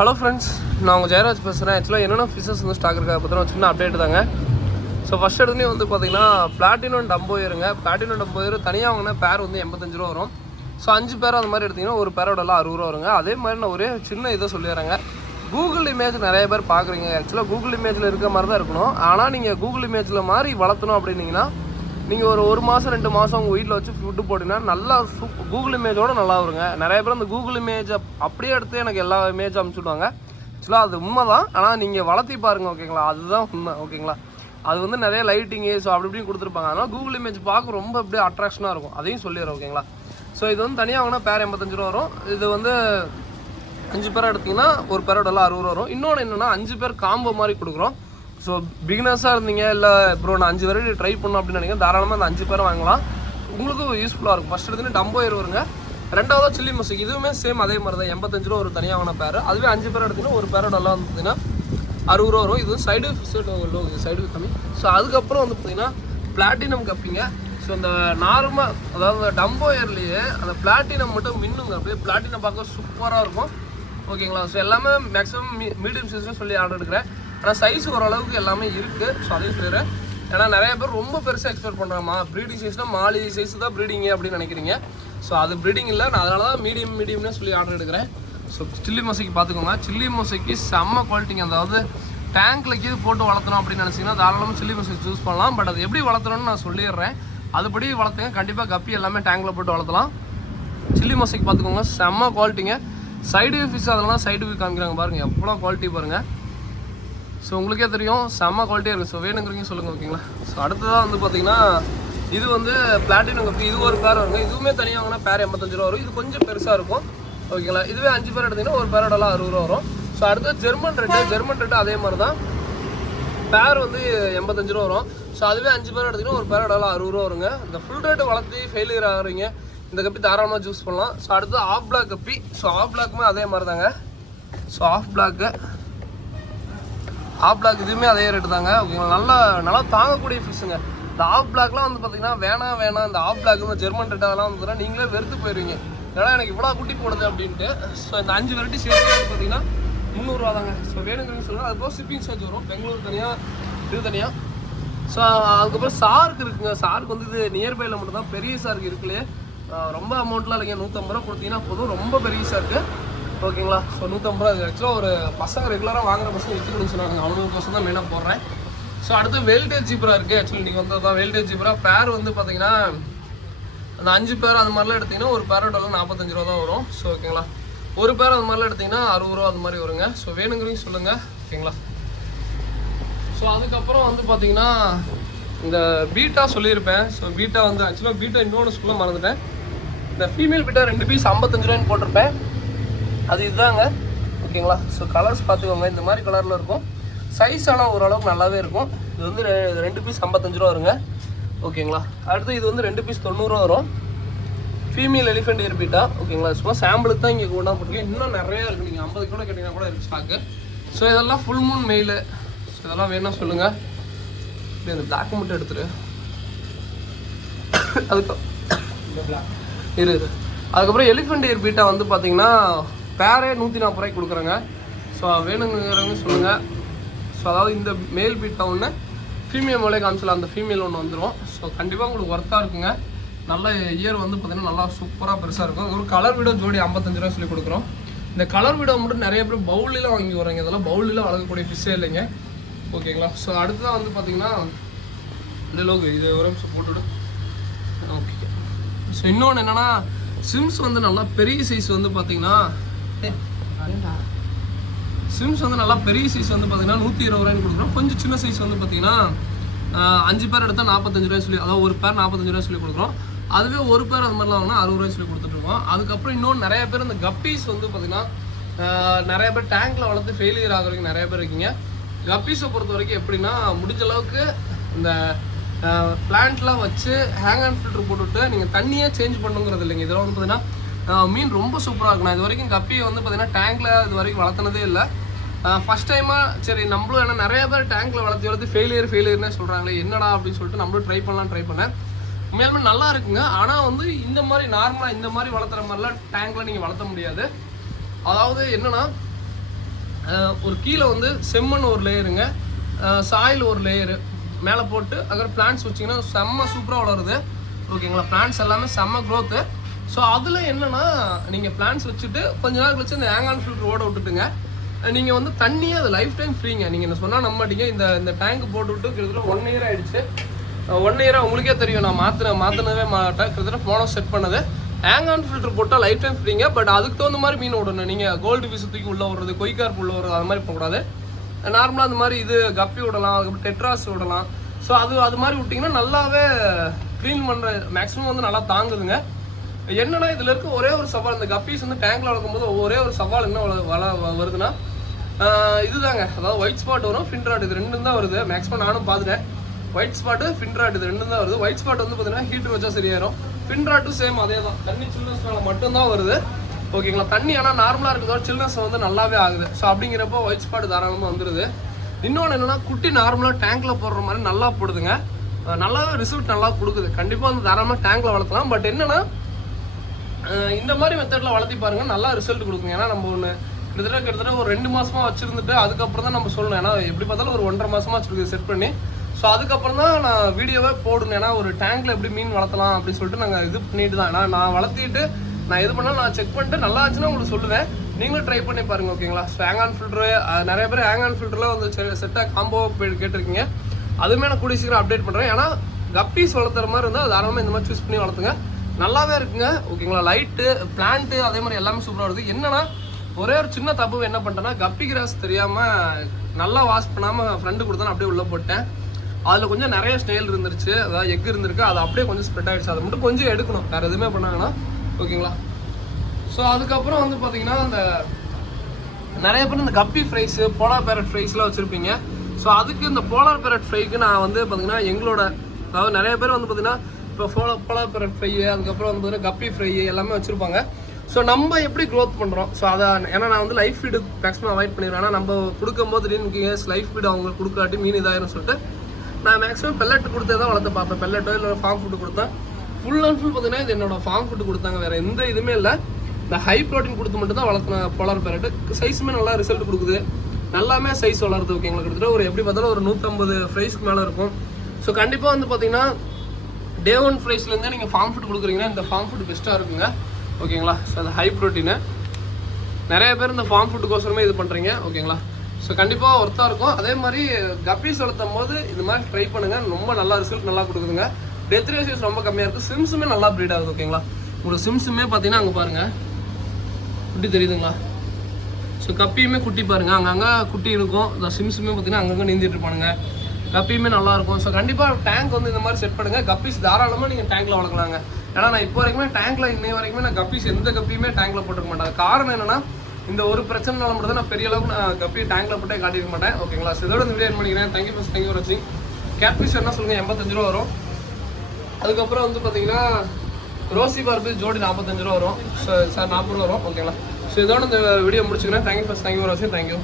Hello friends, நான் உங்கள் ஜெயராஜ் பேசுகிறேன். ஆக்சுவலாக என்னென்ன ஃபிஷஸ் வந்து ஸ்டாக் இருக்கா பற்றின சின்ன அப்டேட் தாங்க. ஸோ ஃபஸ்ட் எடுத்துலேயே வந்து பார்த்தீங்கன்னா பிளாட்டினம் டம்போயருங்க. பிளாட்டினம் டம்போயர் தனியாக வாங்கினா பேர் வந்து 85 ரூபா வரும். ஸோ 5 பேர் அந்த மாதிரி எடுத்திங்கன்னா ஒரு பேரோடலாம் 60 ரூபா வருங்க. அதே மாதிரி நான் ஒரே சின்ன இதை சொல்லிடுறேங்க. கூகுள் இமேஜ் நிறைய பேர் பார்க்குறீங்க. ஆக்சுவலாக கூகுள் இமேஜில் இருக்க மாதிரி தான் இருக்கணும். ஆனால் நீங்கள் கூகுள் இமேஜில் மாதிரி வளர்த்தணும் அப்படின்னீங்கன்னா நீங்கள் ஒரு மாதம் 2 மாதம் உங்கள் வீட்டில் வச்சு ஃபுட்டு போட்டிங்கன்னா நல்லா கூகுள் இமேஜோடு நல்லா வருங்க. நிறைய பேர் அந்த கூகுள் இமேஜை அப்படியே எடுத்து எனக்கு எல்லா இமேஜ் அனுப்பிச்சுடுவாங்க. ஆக்சுவலாக அது உண்மை தான். ஆனால் நீங்கள் வளர்த்தி பாருங்கள், ஓகேங்களா? அதுதான் உண்மை, ஓகேங்களா? அது வந்து நிறைய லைட்டிங்கு ஸோ அப்படி இப்படின்னு கொடுத்துருப்பாங்க. அதனால் கூகுள் இமேஜ் பார்க்க ரொம்ப அப்படியே அட்ராக்ஷனாக இருக்கும். அதையும் சொல்லிடுறேன், ஓகேங்களா? ஸோ இது வந்து தனியாக வாங்கினா பேர் 85 ரூபா வரும். இது வந்து 5 பேராக எடுத்திங்கன்னா ஒரு பேரோடலாம் 60 ரூபா வரும். இன்னொன்று என்னென்னா 5 பேர் காம்போ மாதிரி கொடுக்குறோம். ஸோ பிகினர்ஸாக இருந்தீங்க, இல்லை ப்ரோ நான் 5 வெரைட்டி ட்ரை பண்ணணும் அப்படின்னு நினைக்கிறேன், தாராளமாக அந்த 5 பேரை வாங்கலாம். உங்களுக்கும் யூஸ்ஃபுல்லாக இருக்கும். ஃபஸ்ட் எடுத்துன்னு டம்போயர் வருங்க. ரெண்டாவது சில்லி மொசைக், இதுவுமே சேம் அதே மாதிரி தான் 85 ரூபா ஒரு தனியாக வாங்கின பேர். அதுவே 5 பேர் எடுத்திங்கன்னா ஒரு பேரோடலாம் வந்து பார்த்தீங்கன்னா 60 ரூபா வரும். இது சைடு சைடு கம்மி. ஸோ அதுக்கப்புறம் வந்து பார்த்தீங்கன்னா பிளாட்டினம் கப்பிங்க. ஸோ இந்த நார்மல் அதாவது டம்போயர்லேயே அந்த பிளாட்டினம் மட்டும் மின்னுங்க. அப்படியே பிளாட்டினம் பார்க்க சூப்பராக இருக்கும், ஓகேங்களா? ஸோ எல்லாமே மேக்ஸிமம் மீடியம் சைஸ்னு சொல்லி ஆர்டர் எடுக்கிறேன். ஆனால் சைஸ் ஓரளவுக்கு எல்லாமே இருக்குது. ஸோ அதையும் சொல்லிடுறேன். ஏன்னா நிறைய பேர் ரொம்ப பெருசாக எக்ஸ்பெக்ட் பண்ணுறாமா, ப்ரீடிங் சைஸ்னால் மாலி சைஸ் தான் ப்ரீடிங்கு அப்படின்னு நினைக்கிறீங்க. ஸோ அது ப்ரீடிங் இல்லை. நான் அதனால தான் மீடியம்னு சொல்லி ஆர்டர் எடுக்கிறேன். ஸோ சில்லி மொசைக்கு பார்த்துக்கோங்க. சில்லி மொசைக்கு செம்ம குவாலிட்டிங்க. அதாவது டேங்க்கில் கீது போட்டு வளர்த்தணும் அப்படின்னு நினச்சிங்கன்னா தாராளமாக சில்லி மொசைக் சூஸ் பண்ணலாம். பட் அது எப்படி வளர்த்தணும்னு நான் சொல்லிடுறேன். அதுபடி வளர்த்துங்க. கண்டிப்பாக கப்பி எல்லாமே டேங்கில் போட்டு வளர்த்தலாம். சில்லி மொசைக்கு பார்த்துக்கோங்க, செம்ம குவாலிட்டிங்க. சைடு வியூ ஃபிஷ் அதெல்லாம் சைடு வியூ காமிக்கிறாங்க பாருங்கள், எவ்வளோ குவாலிட்டி பாருங்கள். ஸோ உங்களுக்கே தெரியும், செம்ம குவாலிட்டியாக இருக்குது. ஸோ வேணுங்கிறீங்க சொல்லுங்கள், ஓகேங்களா? ஸோ அடுத்ததாக வந்து பார்த்தீங்கன்னா இது வந்து பிளாட்டினம் கப்பி. இது ஒரு பேர் வருங்க. இதுவுமே தனியாக வாங்கினா பேர் 85 ரூபா வரும். இது கொஞ்சம் பெருசாக இருக்கும், ஓகேங்களா? இதுவே 5 பேர் எடுத்திங்கன்னா ஒரு பேரோடலாம் 60 ரூபா வரும். ஸோ அடுத்து ஜெர்மன் ரெட்டு அதே மாதிரி தான். பேர் வந்து 85 ரூபா வரும். ஸோ அதுவே 5 பேர் எடுத்திங்கன்னா ஒரு பேரோடலாம் 60 ரூபா வருங்க. இந்த ஃபுல் ரேட்டு வளர்த்து ஃபெயிலியர் ஆகிறீங்க, இந்த கப்பி தாராளமாக சூஸ் பண்ணலாம். ஸோ அடுத்து ஆஃப் பிளாக் கப்பி. ஸோ ஆஃப் பிளாக்குமே அதே மாதிரி தாங்க. ஸோ ஆஃப் பிளாக் இதுவுமே அதே ரேட்டு தாங்க, ஓகேங்களா? நல்லா தாங்கக்கூடிய ஃபிஷ்ஷுங்க. இந்த ஆஃப் பிளாக்லாம் வந்து பார்த்தீங்கன்னா வேணாம் இந்த ஆஃப் பிளாக் இந்த ஜெர்மன் ரெட் அதெல்லாம் வந்து நீங்களே வெறுத்து போயிடுவீங்க. ஏன்னா எனக்கு இவ்வளோ குட்டி போடுது அப்படின்ட்டு. ஸோ இந்த 5 வெரைட்டி சேர்த்து பார்த்தீங்கன்னா 300 ரூபா தாங்க. ஸோ வேணுங்கிறீங்க சொல்லுங்கள். அதுபோல் ஷிப்பிங் சார்ஜ் வரும், பெங்களூர் தனியாக, இது தனியாக. ஸோ அதுக்கப்புறம் சார்க்கு இருக்குங்க. சார்க்கு வந்து இது நியர்பையில் மட்டும்தான். பெரிய சார்க்கு இருக்குல்லையே, ரொம்ப அமௌண்ட்லாம் இல்லைங்க. 150 ரூபா கொடுத்தீங்கன்னா போதும், ரொம்ப பெரிய சார்க்கு, ஓகேங்களா? ஸோ 150 ரூபா. ஆக்சுவலாக ஒரு பசங்க ரெகுலராக வாங்குற பசங்க விற்று சொன்னாங்க, அவனுக்கு பசங்க தான் மெயினாக போடுறேன். ஸோ அடுத்து வெல்டேஜ் ஜீப்ரா இருக்குது. ஆக்சுவலி நீங்கள் வந்து தான் வெல்டேஜ் ஜீப்ரா பேர் வந்து பார்த்தீங்கன்னா அந்த 5 பேர் அது மாதிரிலாம் எடுத்திங்கன்னா ஒரு பேரோடலாம் 45 ரூபா தான் வரும். ஸோ ஓகேங்களா? ஒரு பேர் அது மாதிரிலாம் எடுத்திங்கன்னா 60 ரூபா அது மாதிரி வருங்க. ஸோ வேணுங்கிறீங்க சொல்லுங்கள், ஓகேங்களா? ஸோ அதுக்கப்புறம் வந்து பார்த்தீங்கன்னா இந்த பீட்டா சொல்லியிருப்பேன். ஸோ பீட்டா வந்து ஆக்சுவலாக பீட்டா இன்னொன்று சொல்ல மறந்துட்டேன். இந்த ஃபீமேல் பீட்டா 2 பீஸ் 55 ரூபாய்ன்னு போட்டிருப்பேன். அது இதுதாங்க, ஓகேங்களா? ஸோ கலர்ஸ் பார்த்துக்கோங்க, இந்த மாதிரி கலரில் இருக்கும். சைஸ் ஆனால் ஓரளவுக்கு நல்லாவே இருக்கும். இது வந்து 2 பீஸ் 55 ரூபா வருங்க, ஓகேங்களா? அடுத்து இது வந்து 2 பீஸ் 90 ரூபா வரும். ஃபீமேல் எலிஃபெண்ட் இயர் பீட்டா, ஓகேங்களா? சும்மா சாம்பிளுக்கு தான் இங்கே கொண்டா போட்டிருக்கேன். இன்னும் நிறையா இருக்குது, நீங்கள் 50 கூட கேட்டிங்கன்னா கூட இருக்குது ஸ்டாக்கு. ஸோ இதெல்லாம் ஃபுல் மூன் மெயிலு. ஸோ இதெல்லாம் வேணா சொல்லுங்கள். இப்படி அந்த பிளாக் மட்டும் எடுத்துரு. அதுக்கப்புறம் எலிஃபெண்ட் இயர் பீட்டா வந்து பார்த்தீங்கன்னா பேரே 140 ரூபாய்க்கு கொடுக்குறேங்க. ஸோ வேணுங்கிறவங்க சொல்லுங்கள். ஸோ அதாவது இந்த மேல் பீட்டா ஒன்று, ஃபீமேல் மேலே காமிச்சலாம், அந்த ஃபீமேல் ஒன்று வந்துடும். ஸோ கண்டிப்பாக உங்களுக்கு ஒர்த்தாக இருக்குங்க. நல்ல இயர் வந்து பார்த்தீங்கன்னா நல்லா சூப்பராக பெருசாக இருக்கும். ஒரு கலர் வீடோ ஜோடி 55 ரூபா சொல்லி கொடுக்குறோம். இந்த கலர் வீடோ மட்டும் நிறைய பேர் பவுலிலாம் வாங்கி வராங்க. இதெல்லாம் பவுலில் வளர்க்கக்கூடிய ஃபிஷ்ஷே இல்லைங்க, ஓகேங்களா? ஸோ அடுத்ததான் வந்து பார்த்தீங்கன்னா இந்த லோகு இது ஒரு நிமிஷம் போட்டுவிடு, ஓகே. ஸோ இன்னொன்று என்னென்னா சிம்ஸ் வந்து நல்லா பெரிய சைஸ் வந்து பார்த்தீங்கன்னா சிம்ஸ் வந்து நல்லா பெரிய சைஸ் வந்து பார்த்தீங்கன்னா 120 ரூபாய்ன்னு கொடுக்குறோம். கொஞ்சம் சின்ன சைஸ் வந்து பார்த்தீங்கன்னா 5 பேர் எடுத்தால் 45 ரூபாய் சொல்லி, அதாவது ஒரு பேர் 45 ரூபாய் சொல்லி கொடுக்குறோம். அதுவே ஒரு பேர் அது மாதிரிலாம் வாங்கினா 60 ரூபாய் சொல்லி கொடுத்துட்ருக்கோம். அதுக்கப்புறம் இன்னொன்று நிறைய பேர் இந்த கப்பீஸ் வந்து பார்த்தீங்கன்னா நிறைய பேர் டேங்கில் வளர்த்து ஃபெயிலியர் ஆகுறவங்க நிறைய பேர் இருக்கீங்க. கப்பீஸை பொறுத்த வரைக்கும் எப்படின்னா முடிஞ்ச அளவுக்கு இந்த பிளான்ட்லாம் வச்சு ஹேங் அண்ட் ஃபில்ட்ரு போட்டுவிட்டு நீங்கள் தண்ணியே சேஞ்ச் பண்ணுங்கிறது இல்லைங்க. இதெல்லாம் வந்து பார்த்தீங்கன்னா மீன் ரொம்ப சூப்பராக இருக்கும். நான் இது வரைக்கும் கப்பியை வந்து பார்த்தீங்கன்னா டேங்கில் இது வரைக்கும் வளர்த்துனதே இல்லை. ஃபஸ்ட் டைமாக சரி நம்மளும், ஏன்னா நிறைய பேர் டேங்கில் வளர்த்து ஃபெயிலியர்னே சொல்கிறாங்களே என்னடா அப்படின்னு சொல்லிட்டு நம்மளும் ட்ரை பண்ணேன். உண்மையாலுமே நல்லா இருக்குங்க. ஆனால் வந்து இந்த மாதிரி நார்மலாக இந்த மாதிரி வளர்த்துற மாதிரிலாம் டேங்கில் நீங்கள் வளர்த்த முடியாது. அதாவது என்னென்னா ஒரு கீழே வந்து செம்மண் ஒரு லேயருங்க, சாயில் ஒரு லேயரு மேலே போட்டு அப்புறம் பிளான்ட்ஸ் வச்சிங்கன்னா செம்ம சூப்பராக வளருது. ஓகேங்களா, பிளான்ட்ஸ் எல்லாமே செம்ம க்ரோத்து. ஸோ அதில் என்னென்னா நீங்கள் பிளான்ட்ஸ் வச்சுட்டு கொஞ்ச நாள் கழிச்சு இந்த ஹேங் ஃபில்டர் ஓட விட்டுட்டுங்க, நீங்கள் வந்து தண்ணியே அது லைஃப் டைம் ஃப்ரீங்க. நீங்கள் என்ன சொன்னால் நம்ப மாட்டீங்க. இந்த டேங்க் போட்டு விட்டு கிட்டத்தட்ட 1 இயர் ஆகிடுச்சு. 1 இயராக உங்களுக்கே தெரியும், நான் மாற்றினவே மாட்டேன். கிட்டத்தட்ட போனோம் செட் பண்ணது. ஹேங் ஆன் ஃபில்டர் போட்டால் லைஃப் டைம் ஃப்ரீங்க. பட் அதுக்கு தகுந்த மாதிரி மீன் விடணும். நீங்கள் கோல்டு ஃபிஷ் தூக்கி உள்ளே விடுறது, கொய்கார்ப் உள்ளே விடுறது, அது மாதிரி போகக்கூடாது. நார்மலாக அந்த மாதிரி இது கப்பி விடலாம், அதுக்கப்புறம் டெட்ராஸ் விடலாம். ஸோ அது மாதிரி விட்டிங்கன்னா நல்லாவே க்ளீன் பண்ணுற மேக்ஸிமம் வந்து நல்லா தாங்குதுங்க. என்னன்னா இதில் இருக்க ஒரே ஒரு சவால், இந்த கப்பீஸ் வந்து டேங்கில் வளர்க்கும்போது ஒரே ஒரு சவால் என்ன வருதுன்னா இதுதாங்க. அதாவது ஒயிட் ஸ்பாட் வரும், ஃபின்ராட், இது ரெண்டும் தான் வருது. மேக்ஸிமம் நானும் பார்த்துட்டேன். ஒயிட் ஸ்பாட்டு ஃபின்ராட் இது ரெண்டும் தான் வருது. ஒயிட் ஸ்பாட் வந்து பார்த்தீங்கன்னா ஹீட்டர் வச்சா சரியாயிரும். ஃபின்ராட்டும் சேம் அதே தான், தண்ணி சில்னஸ்னால மட்டும்தான் வருது. ஓகேங்களா, தண்ணி ஆனால் நார்மலாக இருக்கிறதோட சில்னஸ் வந்து நல்லாவே ஆகுது. ஸோ அப்படிங்கிறப்போ ஒயிட் ஸ்பாட் தாராளமாக வந்துடுது. இன்னொன்று என்னென்னா குட்டி நார்மலாக டேங்கில் போடுற மாதிரி நல்லா போடுதுங்க. நல்லாவே ரிசல்ட் நல்லா கொடுக்குது. கண்டிப்பாக வந்து தாராளமாக டேங்கில் வளர்க்கலாம். பட் என்னென்னா இந்த மாதிரி மெத்தடில் வளர்த்தி பாருங்க, நல்லா ரிசல்ட் கொடுக்குங்க. ஏன்னா நம்ம ஒன்று கிட்டத்தட்ட ஒரு 2 மாசமாக வச்சுருந்துட்டு அதுக்கப்புறம் தான் நம்ம சொல்லணும். ஏன்னா எப்படி பார்த்தாலும் ஒரு 1.5 மாசமாக வச்சுருக்கு செட் பண்ணி. ஸோ அதுக்கப்புறம் தான் நான் வீடியோவே போடணும். ஏன்னா ஒரு டேங்க்கில் எப்படி மீன் வளர்த்தலாம் அப்படின்னு சொல்லிட்டு நாங்கள் இது பண்ணிட்டு தான். ஏன்னா நான் வளர்த்திட்டு நான் இது பண்ணால் நான் செக் பண்ணிட்டு நல்லா இருந்துச்சுன்னா உங்களுக்கு சொல்லுவேன். நீங்களும் ட்ரை பண்ணி பாருங்கள். ஓகேங்களா, ஸோ ஹேங் ஆன் ஃபில்டரு நிறைய பேர் ஹேங் ஆன் ஃபில்டர்லாம் வந்து செட்டாக காம்போ கேட்டிருக்கீங்க. அதுவுமே நான் கூடிய சீக்கிரம் அப்டேட் பண்ணுறேன். ஏன்னா கப்பீஸ் வளர்த்துற மாதிரி இருந்தால் தாராளமாக இந்த மாதிரி சூஸ் பண்ணி வளர்த்துங்க, நல்லாவே இருக்குங்க. ஓகேங்களா, லைட்டு பிளான்ட்டு அதே மாதிரி எல்லாமே சூப்பராக வருது. என்னன்னா ஒரே ஒரு சின்ன தப்பு என்ன பண்ணிட்டேன்னா, கப்பி கிராஸ் தெரியாமல் நல்லா வாஷ் பண்ணாமல் ஃப்ரெண்டு கொடுத்தா அப்படியே உள்ளே போட்டேன். அதில் கொஞ்சம் நிறைய ஸ்னெயில் இருந்துருச்சு, அதாவது எக் இருந்திருக்கு. அது அப்படியே கொஞ்சம் ஸ்ப்ரெட் ஆகிடுச்சு. அதை மட்டும் கொஞ்சம் எடுக்கணும், வேறு எதுவுமே பண்ணாங்கன்னா. ஓகேங்களா, ஸோ அதுக்கப்புறம் வந்து பார்த்தீங்கன்னா இந்த நிறைய பேர் இந்த கப்பி ஃப்ரைஸு, போலார் பேரட் ஃப்ரைஸ்லாம் வச்சுருப்பீங்க. ஸோ அதுக்கு இந்த போலார் பேரட் ஃப்ரைக்கு நான் வந்து பார்த்தீங்கன்னா எங்களோட, அதாவது நிறைய பேர் வந்து பார்த்தீங்கன்னா இப்போ போலார் பேரட் ஃப்ரை, அதுக்கப்புறம் வந்து பார்த்தீங்கன்னா கப்பி ஃப்ரை எல்லாமே வச்சுருப்பாங்க. ஸோ நம்ம எப்படி க்ரோத் பண்ணுறோம், ஸோ அதை ஏன்னா நான் வந்து லைஃப் ஃபீடு மேக்ஸிமம் அவாய்ட் பண்ணிடுவேன். ஏன்னா நம்ம கொடுக்கும்போது திடீர்னு லைஃப் ஃபீடு அவங்க கொடுக்காட்டி மீன் இதாகிடும் சொல்லிட்டு நான் மேக்ஸிமம் பெல்லட் கொடுத்தே தான் வளர்த்து பார்ப்பேன். பெல்லட்டோ இல்லை ஃபார்ம் ஃபுட்டு கொடுத்தேன். ஃபுல் அண்ட் ஃபுல் பார்த்தீங்கன்னா இது என்னோட ஃபார்ம் ஃபுட்டு கொடுத்தாங்க, வேறு எந்த இதுவுமே இல்லை. இந்த ஹை ப்ரோட்டீன் கொடுத்து மட்டும் தான் வளர்த்துன போலார் பேரட். சைஸுமே நல்லா ரிசல்ட் கொடுக்குது, நல்லாமே சைஸ் வளருது. ஓகேங்களா, கிட்டத்தட்ட ஒரு எப்படி பார்த்தாலும் ஒரு 150 ஃப்ரைஸ்க்கு மேலே இருக்கும். ஸோ கண்டிப்பாக வந்து பார்த்தீங்கன்னா டே 1 ஃப்ரைஸ்லேருந்தே நீங்கள் ஃபார்ம் ஃபுட் கொடுக்குறீங்கன்னா இந்த ஃபார்ம் ஃபுட் பெஸ்ட்டாக இருக்குங்க. ஓகேங்களா, ஸோ அது ஹை ப்ரோட்டீனு. நிறைய பேர் இந்த ஃபார்ம் ஃபுட்டுக்கோசரமே இது பண்ணுறீங்க. ஓகேங்களா, ஸோ கண்டிப்பாக ஒர்த்தாக இருக்கும். அதே மாதிரி கப்பீஸ் வளர்த்தும் போது இது மாதிரி ட்ரை பண்ணுங்கள், ரொம்ப நல்லா ரிசல்ட் நல்லா கொடுக்குதுங்க. டெத் ரேஷியோஸ் ரொம்ப கம்மியாக இருக்குது. சிம்ஸுமே நல்லா ப்ரீட் ஆகுது. ஓகேங்களா, உங்களுக்கு சிம்ஸுமே பார்த்தீங்கன்னா அங்கே பாருங்கள் குட்டி தெரியுதுங்களா. ஸோ கப்பியுமே குட்டி பாருங்கள், அங்கங்கே குட்டி இருக்கும். இந்த சிம்ஸுமே பார்த்தீங்கன்னா அங்கங்கே நீந்திட்டு இருப்பானுங்க. கப்பியுமே நல்லாயிருக்கும். ஸோ கண்டிப்பாக டேங்க் வந்து இந்த மாதிரி செட் பண்ணுங்கள். கப்பீஸ் தாராளமாக நீங்கள் டேங்க்கில் வளர்க்கலாங்க. ஏன்னா நான் இப்போ வரைக்குமே டேங்க்கில் இன்னை வரைக்குமே நான் கப்பீஸ் எந்த கப்பியுமே டேங்க்கில் போட்டுக்க மாட்டேன். காரணம் என்னென்னா இந்த ஒரு பிரச்சனைனால மட்டும் தான் நான் பெரிய அளவுக்கு நான் கப்பி டேங்க்கில் போட்டே காட்டியிருக்க மாட்டேன். ஓகேங்களா, ஸோ இதோட இந்த வீடியோ பண்ணிக்கிறேன். தேங்க்யூ ஃபார் வாட்சிங். கேட்ஃபிஷ் என்ன சொல்லுங்கள், 85 ரூபா வரும். அதுக்கப்புறம் வந்து பார்த்தீங்கன்னா ரோசி பார்பி ஜோடி 45 ரூபா வரும். ஸோ சார் 40 ரூபா வரும். ஓகேங்களா, ஸோ இதோட இந்த வீடியோ முடிச்சுக்கிறேன். தேங்க்யூ ஃபார் வாட்சிங். தேங்க்யூ.